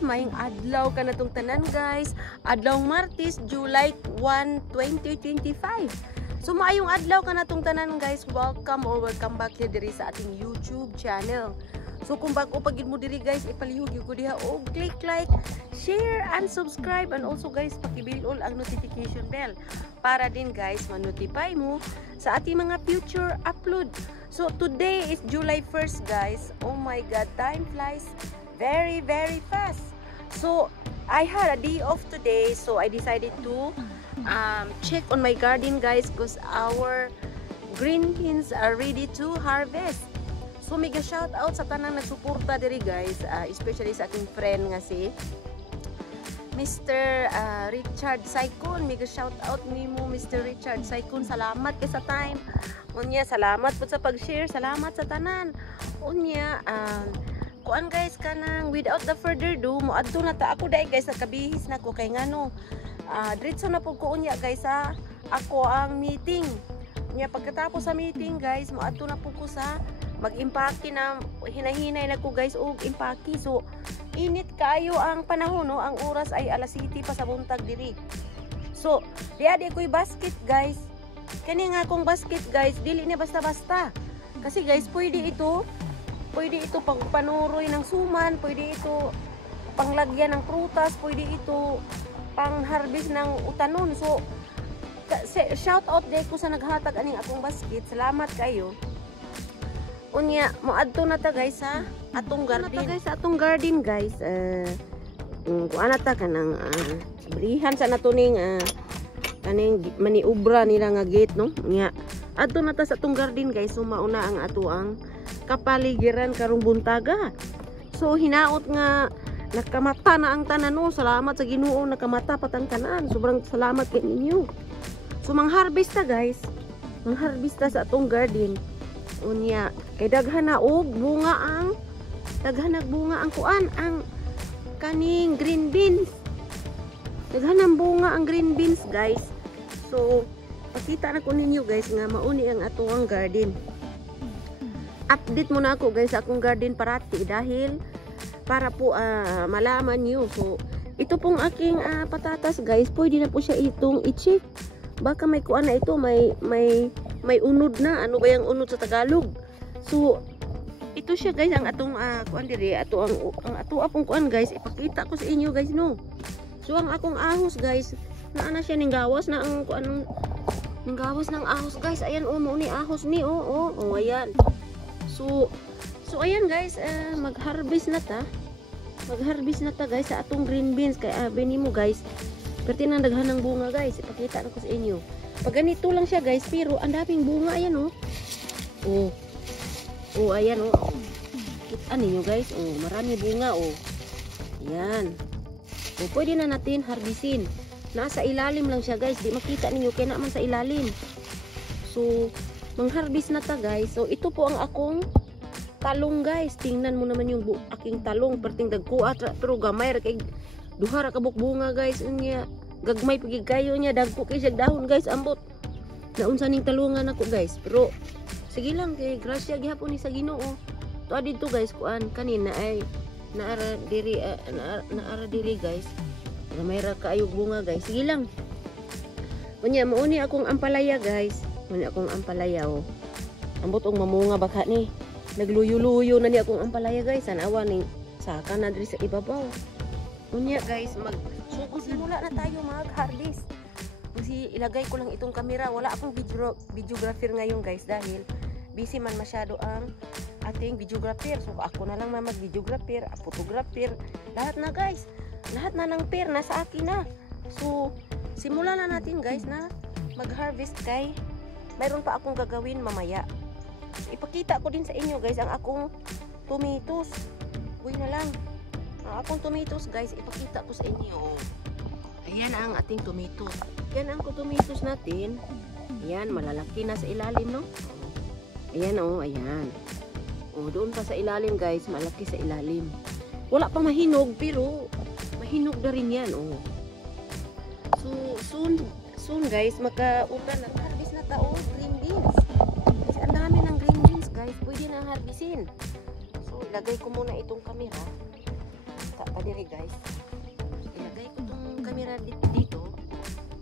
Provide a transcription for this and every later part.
guys, mayong adlaw ka na tong tanan guys. Adlaw Martes, July 1, 2025. So maayong adlaw ka na tong tanan guys. Welcome or welcome back here diri sa ating YouTube channel. So kung bago pagid mo diri guys, ipalihog ko diha og click like, share and subscribe, and also guys pakibil-ol ang notification bell para din guys ma-notify mo sa ating mga future upload. So today is July 1st guys. Oh my god, time flies very fast. So I had a day off today, so I decided to check on my garden guys, because our green beans are ready to harvest. So mega shout out sa tanang nagsuporta diri guys, especially sa aking friend nga si Mr. Richard Saikon. Mega shout out nimo Mr. Richard Saikon. Salamat kay sa time. Unya salamat po sa pag-share. Salamat sa tanan. Unya kuan guys kanang without the further ado mo adto na ta ako dai guys, nakabihis na ko kay ngano diretso na pud ko unya guys ako ang meeting. Unya pagkatapos sa meeting guys, mo adto na pud ko sa mag-impake na hinahinay na ko guys og impake. So init kayo ang panahon no, ang oras ay alas 7 pa sa buntag diri. So diya ko'y basket guys. Kani nga akong basket guys, dili ni basta-basta. Kasi guys, pwede ito pang panuroy ng suman, pwede ito panglagyan ng prutas, pwede ito pang harvest ng utanon. So shout out day ko sa naghatag aning akong basket. Salamat kayo. Unya mo adto na ta guys sa atong garden guys. Kung ana ta kanang brihan sa natuning kaning maniubra nila nga gate no. Unya adto na ta sa atong garden guys. So mauna ang ato ang kapaligiran karong buntaga. So hinaot nga nakamata na ang tanan no. Salamat sa Ginoo, nakamata patang tanan. Sobrang salamat kay ninyo. So mangharvest ta guys. Mangharvest ta sa atong garden. Unya kay daghan na og bunga ang kuan ang kaning green beans. Daghan ang bunga ang green beans guys. So pakita na ko ninyo guys nga mauni ang atuang garden. Update muna ako guys sa akong garden parati dahil para po malaman nyo. So ito pong aking patatas guys, pwede na po siya itong i-check. Baka may kuan na ito, may unod na. Ano ba yung unod sa Tagalog? So ito siya guys, ang atong kuan diri, ang ato apong kuan guys, ipakita ko sa inyo guys no. So ang akong ahos guys, naana siya ning gawas na ang kuan ng gawas ng ahos guys. Ayan mo ni ahos ni ayan. So ayan guys, mag-harvest na ta. Mag-harvest na ta guys sa atong green beans. Kaya bini mo guys, perti nang daghan ng bunga guys. Ipakita ko sa inyo. Pag ganito lang siya guys, pero ang daming bunga. Ayan ayan kita ninyo guys. Marami bunga ayan. Pwede na natin harvestin. Nasa ilalim lang siya guys, di makita ninyo kaya naman sa ilalim. So mang-harvest na ta guys. So ito po ang akong talong guys. Tingnan mo naman yung aking talong, perting dagkuha pero gamay ra kay duha ra ka bunga guys. Unya gagmay pagig kayo nya, dagko kay siya dahon guys, ambot. Naunsa ning talungan ako guys. Pero sige lang kay grasya gihapon ni sa Ginoo. Tuwa dito guys kuan kanina ay naara diri guys. Gamay ra kaayo bunga guys. Sige lang. Unya mauni akong ampalaya guys. Muna akong ampalaya ambot og mamunga baka ni nagluyo-luyo na ni akong ampalaya guys. Anawa ning saka na diri sa ibabaw. Unya guys, simula na tayo mag-harvest. Kasi ilagay ko lang itong camera. Wala akong videographer ngayon guys dahil busy man masyado ang ating videographer. So ako na lang mag-videographer, photographer, lahat na guys. Lahat na ng pair na sa akin na. So simulan na natin guys na mag-harvest kay mayroon pa akong gagawin mamaya. Ipakita ko din sa inyo guys ang akong tomatoes. Uy na lang. Ang akong tomatoes guys, ipakita ko sa inyo. Ayan ang ating tomatoes. Yan ang tomatoes natin. Ayan, malalaki na sa ilalim no. Ayan ayan. Doon pa sa ilalim guys, malaki sa ilalim. Wala pa mahinog pero mahinog na rin yan So soon guys, maka-utan na harvest na tao green beans. Kasi ang dami ng green beans guys, pwede na harvestin. So ilagay ko muna itong camera. Ta diri guys. Ilagay ko tong camera dito.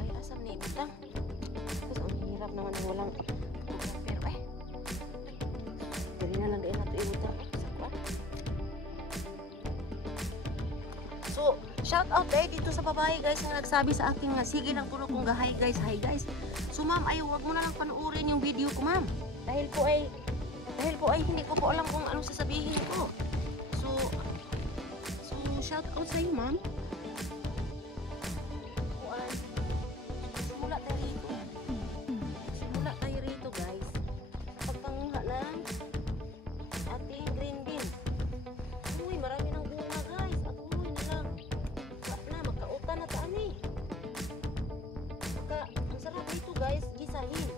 Ay asam ni butang. Tapos ang hirap naman ng walang photographer ay. Diri na lang din nato ibutang sa kwan. So, shout out dito sa babae guys na nagsabi sa akin nga sige lang puno kong gahay guys. Hi guys. So ma'am ay wag mo na lang panoorin yung video ko ma'am. Dahil po ay hindi ko po alam kung anong sasabihin ko. So shout out sa iyo ma'am. Simula tayo rito guys. Pagpanguha ng ating green bean. Uy, marami ng bunga guys. At uy na lang. Magkautan na taan eh. Ang sarap dito guys, gisahin.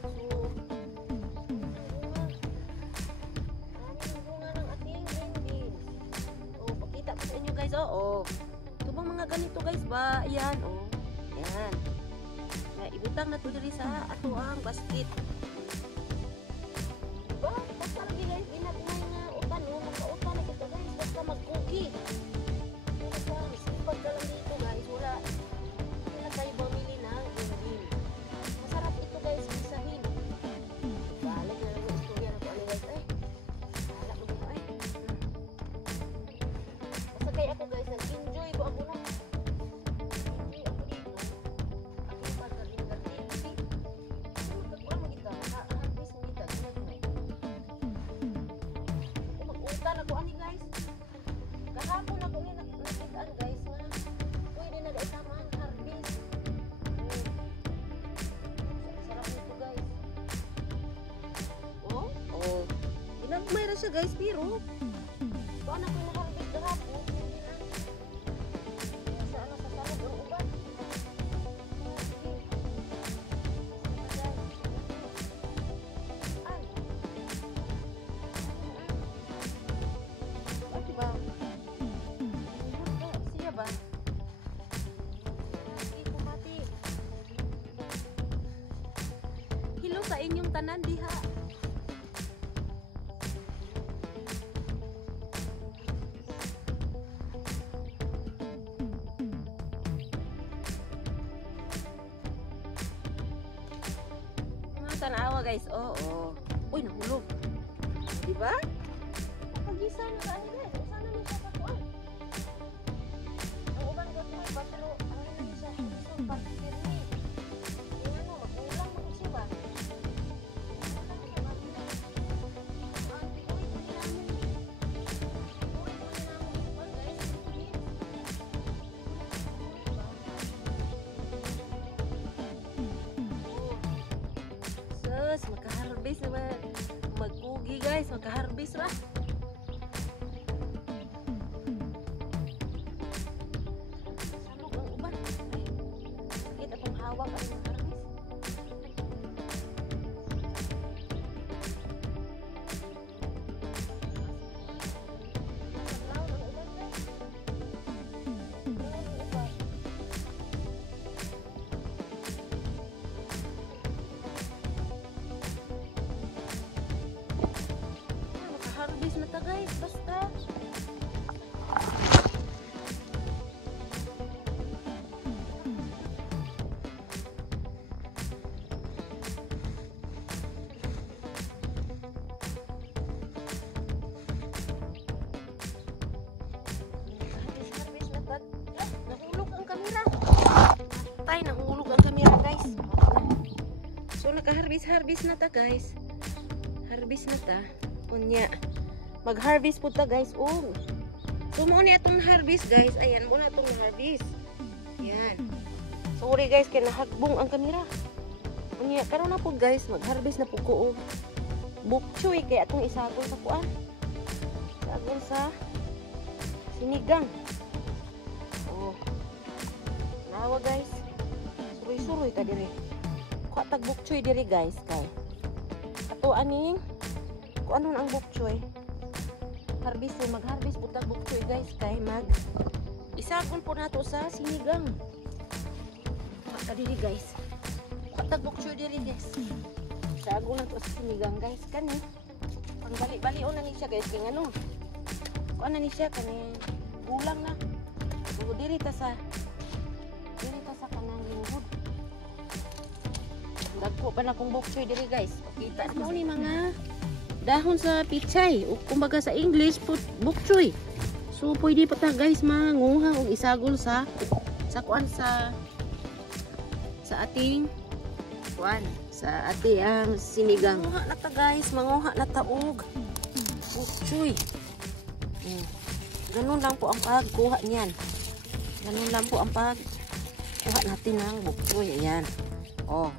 Oo. Ito bang mga ganito guys ba? Ayan, oh. Ayan. Na, ibutang na ito diri sa ato ang basket. Diba? Basta lagi guys, inagmay nga utan, oh. Magkautan na kita guys. Basta mag-cookie. Pero sa sipag ka lang dito guys, wala tayo bumili ng green. Masarap ito guys, isahin. Balag na lang yung istorya na ko ano guys, eh. Balag mo dito, eh. Kaya ako guys, nag-enjoy ko ako na. Enjoy ako dito. Ako yung pagkaling-galing. Magkakuha mo kita. Nakahagis mo kita. Ginay-ginay. Mag-utan ako ani guys. Kahapon ako ni nakitaan guys na pwede na dahil naman harvest. Sarap nito guys. Oh? Oh. Inagmay na siya guys, pero doon ako yung harvest kahapon. Hello sa inyong tanan diha. Mga tanawa guys, oo. Uy, nahulog. Diba? Pagisa na ka guys. Sana mo siya patuan. Ang uban ko may patro. Ang ina siya. So, pagkir ni. Yung ano, magulang mo siya ba? Maka-harvest naman. Mag-ugi guys, maka-harvest ba? Salog ang uban. Ay, sakit akong hawak ang maka-harvest. Harvest na ta guys, basta harvest na ta. Nahulog ang kamera. Tay, nahulog ang kamera guys. So naka-harvest na ta guys. Harvest na ta. Unya. Mag-harvest po ta guys. Oh. So mo ni atong harvest guys. Ayan mo na atong harvest. Yan. Sorry guys kay nahagbong ang kamera. Unya karon na po guys, mag-harvest na po ko. Oh. Bukchoy kay atong isagol sa kuan. Isagol sa sinigang. Oh. Nawa guys. Suroy-suroy ta diri. Kuha tag bukchoy diri guys kay. Ato aning kung ano ang bukchoy. Harvest po, mag-harvest po tag bukchoy guys kay mag isagol po nato sa sinigang. Kuha diri guys. Kuha tag bukchoy diri guys. Isagol nato sa sinigang guys kani. Pang bali-bali na ni siya guys kay ano. Kuha na ni siya kani gulang na. So diri ta sa kanang lingkod. Dagko pa na kong bok choy diri guys. Kita mo ni mga dahon sa pichay o kumbaga sa English bok choy. So pwede pa ta guys manguha og isagol sa kuan sa ating kuan sa ating sinigang. Manguha na ta guys, manguha na ta og bok choy. Ganun lang po ang pagkuha niyan. Ganun lang po ang pagkuha natin ng bok choy. Ayan. Oh.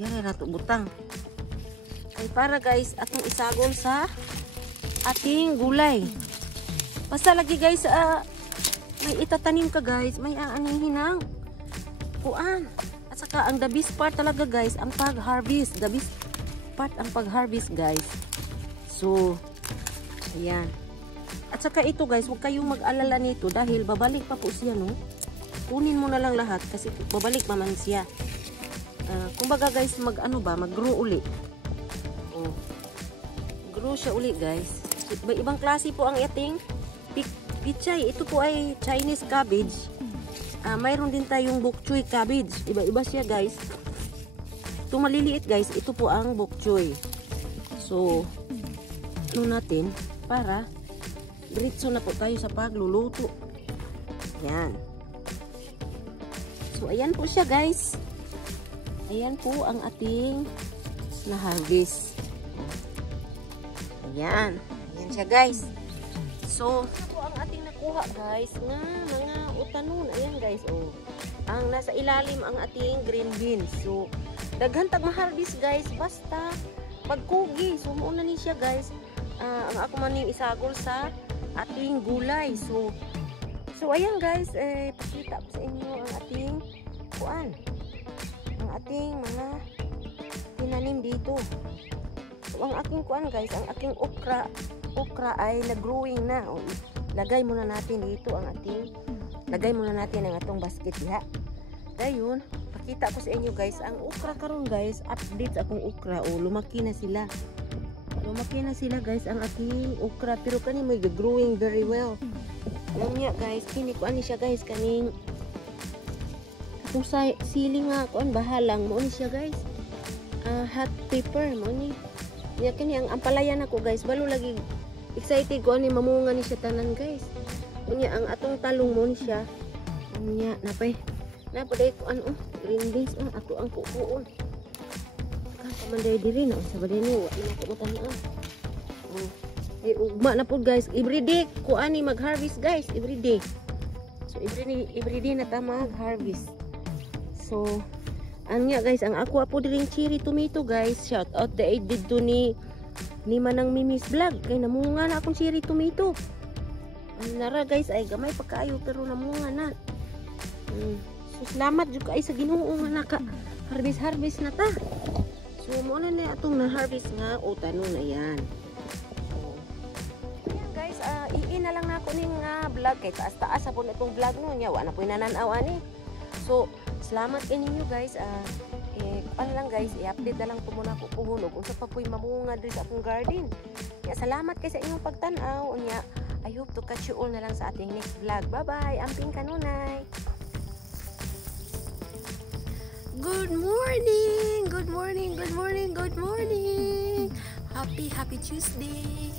Yan na ito butang. Ay para guys, atong isagol sa ating gulay. Basta lagi guys, may itatanim ka guys, may aanihin ng kuan. At saka ang the best part talaga guys, ang pag-harvest. The best part ang pag-harvest guys. So, ayan. At saka ito guys, huwag kayong mag-alala nito dahil babalik pa po siya, no? Kunin mo na lang lahat kasi babalik pa man siya. Kumbaga guys, mag-grow uli. Oh. Grow siya uli guys. Ibang klase po ang ating pichay. Ito po ay Chinese cabbage. Mayroon din tayong bok choy cabbage. Iba-iba siya guys. Ito maliliit guys, ito po ang bok choy. So, natin para diretso na po tayo sa pagluluto. Yan. So, ayan po siya guys. Ayan po ang ating na-harvest. Ayan. Ayan siya guys. So, ito po ang ating nakuha guys nga mga utanon. Ayan guys. Oh. Ang nasa ilalim ang ating green beans. So, daghan tag ma-harvest guys. Basta pagkugi. So, muna ni siya guys. Ang ako man yung isagol sa ating gulay. So ayan guys. Pakita po sa inyo ang ating kuan. Ang ating mga tinanim dito. So, ang aking kuan guys, ang aking okra ay nag-growing na. O, lagay muna natin dito ang atong basket diha. Dayon, pakita ko sa inyo guys, ang okra karon guys, update akong okra. O, lumaki na sila guys ang aking okra, pero kani may growing very well. Alam niya guys, kini ko ani siya guys kaning atong sili nga kuan bahalang mo ni siya guys. Hot pepper mo ni. Niya kini ang ampalayan ako guys, balo lagi excited ko ani mamunga ni siya tanan guys. Unya ang atong talong mo ni siya. Unya napay ko ano green beans ato ang kukuon. Manday diri no sa badin ni wa na ko tanan. Ugma na po guys, everyday ko ani mag-harvest guys, everyday. So everyday na ta mag-harvest. So anya guys, ang ako po diring cherry tomato guys. Shout out the aid to ni Manang Mimi's vlog. Kay namunga na akong cherry tomato. Ang nara guys ay gamay pa kaayo pero namunga na. So salamat jud kay sa Ginoo nga naka harvest na ta. So, muna na itong na-harvest nga utanon na yan. So, ayan guys, iin na lang na ako ning vlog. Kaya taas-taas po na itong vlog no niya. Wala po nananawan eh. So, salamat kayo ninyo guys. Ano lang guys, i-update na lang po muna ko puhunog. Kung sa pa po'y mamunga dito sa akong garden. Kaya salamat kayo sa inyong pagtanaw. Unya, I hope to catch you all na lang sa ating next vlog. Bye-bye! Amping kanunay! Good morning! Good morning! Good morning! Good morning! Happy Tuesday!